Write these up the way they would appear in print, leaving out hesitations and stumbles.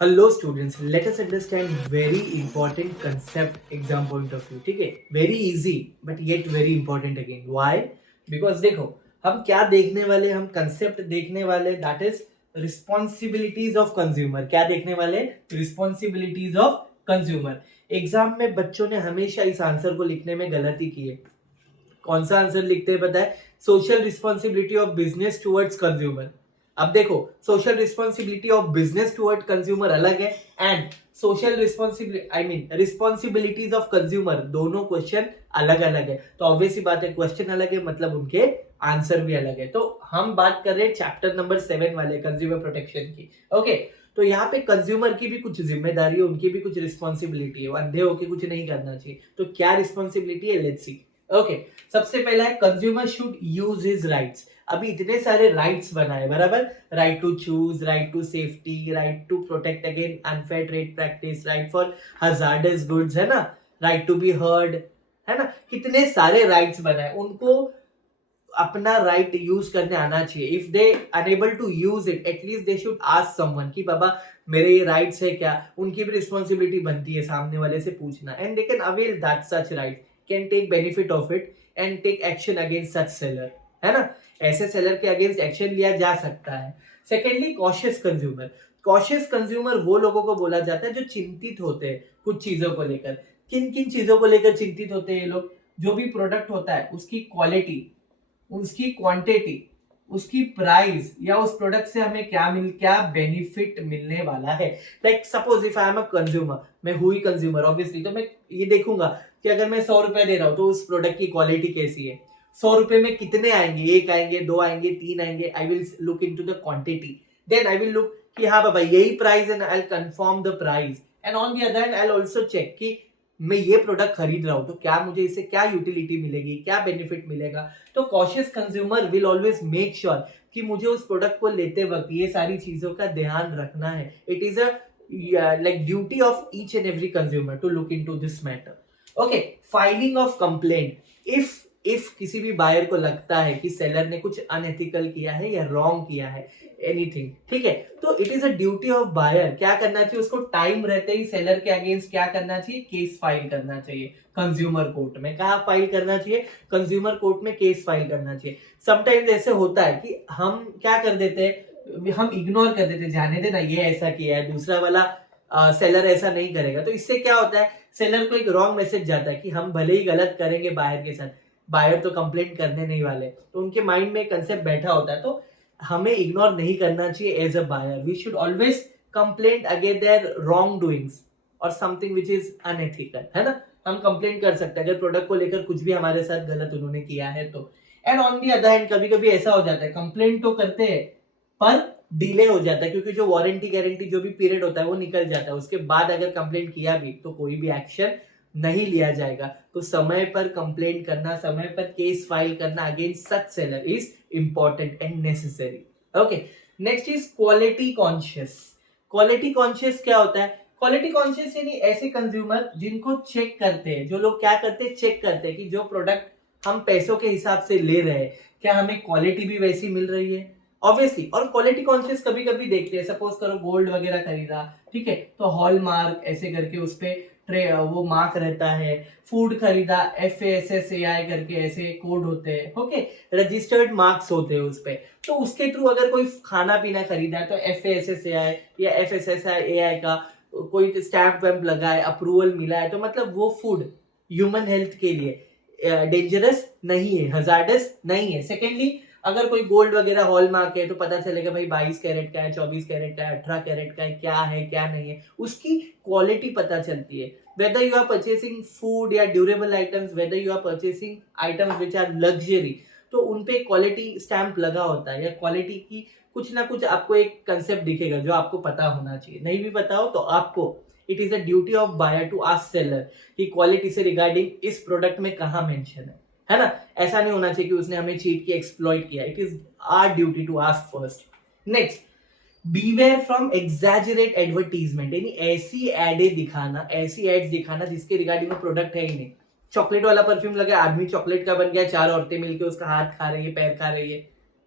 Hello students, let us understand very important concept exam point of view. ठीक है, very easy but yet very important again. Why? Because देखो हम क्या देखने वाले, हम concept देखने वाले, that is responsibilities of consumer. क्या देखने वाले? Responsibilities of consumer. एग्जाम में बच्चों ने हमेशा इस आंसर को लिखने में गलती की है. कौन सा आंसर लिखते हैं पता है? Social responsibility of business towards consumer. अब देखो, social responsibility of business toward consumer अलग है and social responsibility responsibilities of consumer, दोनों क्वेश्चन अलग अलग है. तो ऑब्वियसली बात है, क्वेश्चन अलग है मतलब उनके आंसर भी अलग है. तो हम बात कर रहे हैं चैप्टर नंबर 7 वाले कंज्यूमर प्रोटेक्शन की. ओके, तो यहाँ पे कंज्यूमर की भी कुछ जिम्मेदारी है, उनकी भी कुछ रिस्पॉन्सिबिलिटी है. अंधे होके कुछ नहीं करना चाहिए. तो क्या रिस्पॉन्सिबिलिटी है, लेट्स सी. ओके, सबसे पहला है consumer should use his rights. अभी इतने सारे राइट्स बनाए, बराबर. Right to choose, right to safety, right to protect again unfair trade practice, right for hazardous goods, है ना, राइट टू बी हर्ड, है ना. कितने सारे राइट्स बनाए, उनको अपना राइट यूज करने आना चाहिए. If they unable to use it, at least they should ask someone कि बाबा मेरे ये राइट्स है क्या. उनकी भी रिस्पॉन्सिबिलिटी बनती है सामने वाले से पूछना. And they can avail that such right, can take benefit of it and take action against such seller, है ना. ऐसे सेलर के अगेंस्ट एक्शन लिया जा सकता है. Secondly, cautious consumer. Cautious consumer वो लोगों को बोला जाता है जो चिंतित होते हैं कुछ चीजों को लेकर. किन किन चीजों को लेकर चिंतित होते हैं ये लोग? जो भी प्रोडक्ट होता है उसकी क्वालिटी, उसकी क्वांटिटी, उसकी प्राइस, या उस प्रोडक्ट से हमें क्या बेनिफिट मिलने वाला है. Like suppose if I am a consumer, मैं हुई कंज्यूमर ऑब्वियसली, तो मैं ये देखूंगा कि अगर मैं 100 रुपए दे रहा हूं तो उस प्रोडक्ट की क्वालिटी कैसी है. 100 रुपए में कितने आएंगे, 1 आएंगे, 2 आएंगे, 3 आएंगे. I will look into the quantity, then I will look कि हाँ बाबा यही प्राइस है, I confirm the price. And on the other hand I also check कि मैं ये प्रोडक्ट खरीद रहा हूं तो क्या मुझे इससे क्या यूटिलिटी मिलेगी, क्या बेनिफिट मिलेगा. तो cautious consumer will always make sure कि मुझे उस प्रोडक्ट को लेते वक्त ये सारी चीजों का ध्यान रखना है. It is a like duty of each and every consumer to look into this matter. Okay, filing of complaint. if किसी भी बायर को लगता है कि सेलर ने कुछ अनएथिकल किया है या रॉन्ग किया है, एनीथिंग, ठीक है, तो it is a duty of buyer. क्या करना चाहिए उसको? टाइम रहते ही सेलर के अगेंस्ट क्या करना चाहिए? केस फाइल करना चाहिए कंज्यूमर कोर्ट में. कहा फाइल करना चाहिए? कंज्यूमर कोर्ट में केस फाइल करना चाहिए. समटाइम्स ऐसे होता है कि हम क्या कर देते हैं, हम इग्नोर कर देते, जाने देना ये ऐसा किया है, दूसरा वाला सेलर ऐसा नहीं करेगा. तो इससे क्या होता है, सेलर को एक रॉन्ग मैसेज जाता है कि हम भले ही गलत करेंगे बायर के साथ, बायर तो कंप्लेंट करने नहीं वाले. तो उनके माइंड में कंसेप्ट बैठा होता है. तो हमें इग्नोर नहीं करना चाहिए as a buyer. We should always complaint against their wrong doings और समथिंग विच इज अनएथिकल, है ना. हम कंप्लेंट कर सकते हैं अगर प्रोडक्ट को लेकर कुछ भी हमारे साथ गलत उन्होंने किया है तो. And on the other hand कभी कभी ऐसा हो जाता है, कंप्लेंट तो करते हैं पर डिले हो जाता है, क्योंकि जो वारंटी गारंटी जो भी पीरियड होता है वो निकल जाता है. उसके बाद अगर कंप्लेंट किया भी तो कोई भी एक्शन नहीं लिया जाएगा. तो समय पर कंप्लेंट करना, समय पर केस फाइल करना against such seller is important and necessary. Okay, next is quality conscious. Quality conscious क्या होता है? क्वालिटी कॉन्शियस यानी ऐसे कंज्यूमर जिनको चेक करते हैं, जो लोग क्या करते हैं, चेक करते हैं कि जो प्रोडक्ट हम पैसों के हिसाब से ले रहे हैं क्या हमें क्वालिटी भी वैसी मिल रही है, ऑब्वियसली. और क्वालिटी कॉन्शियस कभी कभी देखते हैं, सपोज करो गोल्ड वगैरह खरीदा, ठीक है, तो हॉल मार्क ऐसे करके उस पे वो मार्क रहता है. फूड खरीदा, FASSAI करके ऐसे कोड होते हैं, ओके, रजिस्टर्ड मार्क्स होते हैं उस पे. तो उसके थ्रू अगर कोई खाना पीना खरीदा है तो FASSAI या FSSAI का कोई स्टैंप वैम्प लगा है, अप्रूवल मिला है, तो मतलब वो फूड ह्यूमन हेल्थ के लिए डेंजरस नहीं है, हजार्डस नहीं है. सेकेंडली, अगर कोई गोल्ड वगैरह हॉल मार्क है तो पता चलेगा भाई 22 कैरेट का है, 24 कैरेट का है, 18 कैरेट का है क्या नहीं है, उसकी क्वालिटी पता चलती है. Whether you are purchasing food या durable items, whether you are purchasing items which are luxury, तो उनपे क्वालिटी स्टैंप लगा होता है, या क्वालिटी की कुछ ना कुछ आपको एक कंसेप्ट दिखेगा जो आपको पता होना चाहिए. नहीं भी पता हो तो आपको, it is a duty of buyer to ask seller कि क्वालिटी से रिगार्डिंग इस प्रोडक्ट में कहाँ मेंशन है ना. ऐसा नहीं होना चाहिए कि उसने हमें चीट की एक्सप्लॉइट किया. It is our duty to ask first. Next, beware from exaggerate advertisement, यानी ऐसी एडें दिखाना, ऐसी एड्स दिखाना जिसके रिगार्डिंग वो प्रोडक्ट है ही नहीं. चॉकलेट वाला परफ्यूम लगा, आदमी चॉकलेट का बन गया, 4 औरतें मिलकर उसका हाथ खा रही है, पैर खा रही है.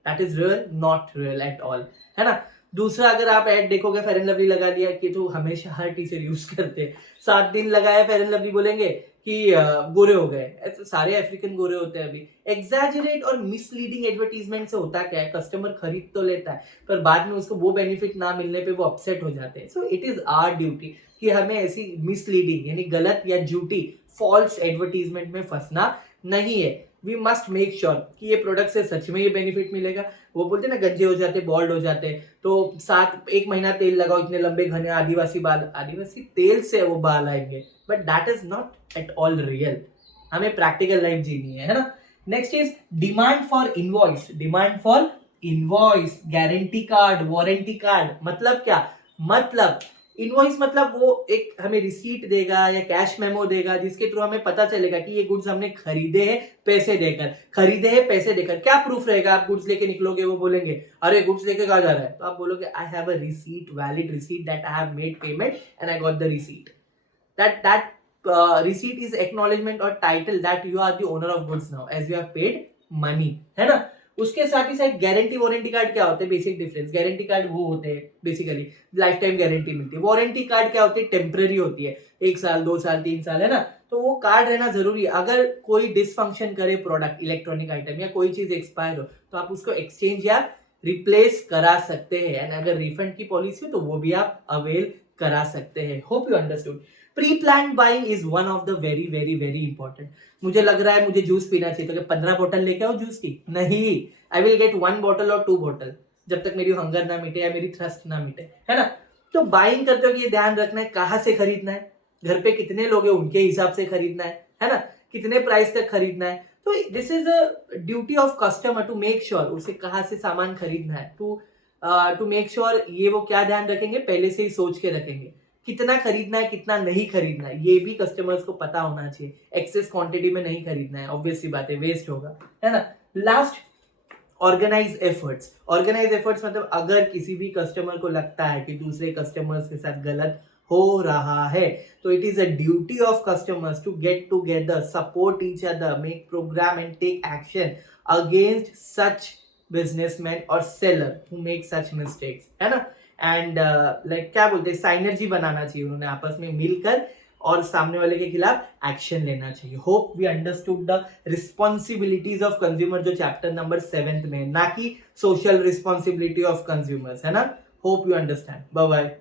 That is real, not real at all, है ना. दूसरा अगर आप ऐड देखोगे फेयर एंड लवली लगा दिया कि तो हमेशा हर टीचर यूज करते हैं, 7 दिन लगाया फेयर एंड लवली बोलेंगे कि गोरे हो गए, ऐसे सारे अफ्रीकन गोरे होते हैं अभी। एग्जैजरेट और मिसलीडिंग एडवर्टीजमेंट से होता क्या है, कस्टमर खरीद तो लेता है पर बाद में उसको वो बेनिफिट ना मिलने पे वो अपसेट हो जाते हैं। So it is our duty कि हमें ऐसी मिसलीडिंग यानी गलत या झूठी फॉल्स एडवर्टीजमेंट में फंसना नहीं है। वी मस्ट मेक श्योर कि ये प्रोडक्ट से सच में ये बेनिफिट मिलेगा। वो बोलते हैं ना गंजे हो जाते, बॉल्ड हो जाते, तो 1 महीना तेल लगाओ, इतने लंबे घने आदिवासी बाल, आदिवासी तेल से वो बाल आएंगे, but that is not at all real. हमें प्रैक्टिकल लाइफ जीनी है ना। Next is demand for invoice. Demand for invoice, guarantee card, warranty card, मतलब क्या, मतलब इनवॉइस मतलब वो एक हमें रिसीट देगा या कैश मेमो देगा जिसके थ्रू हमें पता चलेगा कि ये गुड्स हमने खरीदे हैं पैसे देकर, खरीदे हैं पैसे देकर। क्या प्रूफ रहेगा, आप गुड्स लेके निकलोगे, वो बोलेंगे अरे गुड्स लेके कहा जा रहा है, तो आप बोलोगे I have a receipt, valid receipt that I have made payment and I got the receipt. That receipt is acknowledgement or title that you are the owner of goods now as you have paid money, है ना। उसके साथ ही साथ guarantee warranty card क्या होते हैं, basic difference. Guarantee card वो होते हैं बेसिकली लाइफ टाइम गारंटी मिलती है, वारंटी कार्ड क्या होती है, टेम्पररी होती है, 1 साल 2 साल 3 साल, है ना। तो वो कार्ड रहना जरूरी है। अगर कोई डिसफंक्शन करे प्रोडक्ट, इलेक्ट्रॉनिक आइटम या कोई चीज एक्सपायर हो तो आप उसको एक्सचेंज या रिप्लेस करा सकते हैं, एंड अगर रिफंड की पॉलिसी हो तो वो भी आप अवेल करा सकते हैं। Hope you understood. Pre plan buying is one of the very very very important. मुझे लग रहा है मुझे जूस पीना चाहिए, तो 15 बोतल लेके आओ जूस की, नहीं, आई विल गेट 1 बॉटल और 2 बॉटल जब तक मेरी हंगर ना मिटे या मेरी थ्रस्ट ना मिटे, है ना। तो बाइंग करते हो ये ध्यान रखना है कहाँ से खरीदना है, घर पे कितने लोग हैं उनके हिसाब से खरीदना है ना, कितने प्राइस तक खरीदना है। तो this is a duty of customer to make sure उसे कहाँ से सामान खरीदना है, टू मेक श्योर ये वो क्या ध्यान रखेंगे, पहले से ही सोच के रखेंगे कितना खरीदना है कितना नहीं खरीदना है, ये भी कस्टमर्स को पता होना चाहिए। एक्सेस क्वांटिटी में नहीं खरीदना है, ऑब्वियस सी बात है, वेस्ट होगा, है ना। Last, organise efforts. Organise efforts मतलब अगर किसी भी कस्टमर को लगता है कि दूसरे कस्टमर्स के साथ गलत हो रहा है तो it is a duty of customers to get together, support each other, make program and take action against such businessman और seller who make such mistakes, है ना। एंड लाइक क्या बोलते हैं, साइनर्जी बनाना चाहिए उन्होंने आपस में मिलकर और सामने वाले के खिलाफ एक्शन लेना चाहिए। Hope we understood the responsibilities of consumer जो चैप्टर नंबर 7 में, ना कि सोशल रिस्पॉन्सिबिलिटी ऑफ कंज्यूमर्स, है ना। Hope you understand. Bye bye.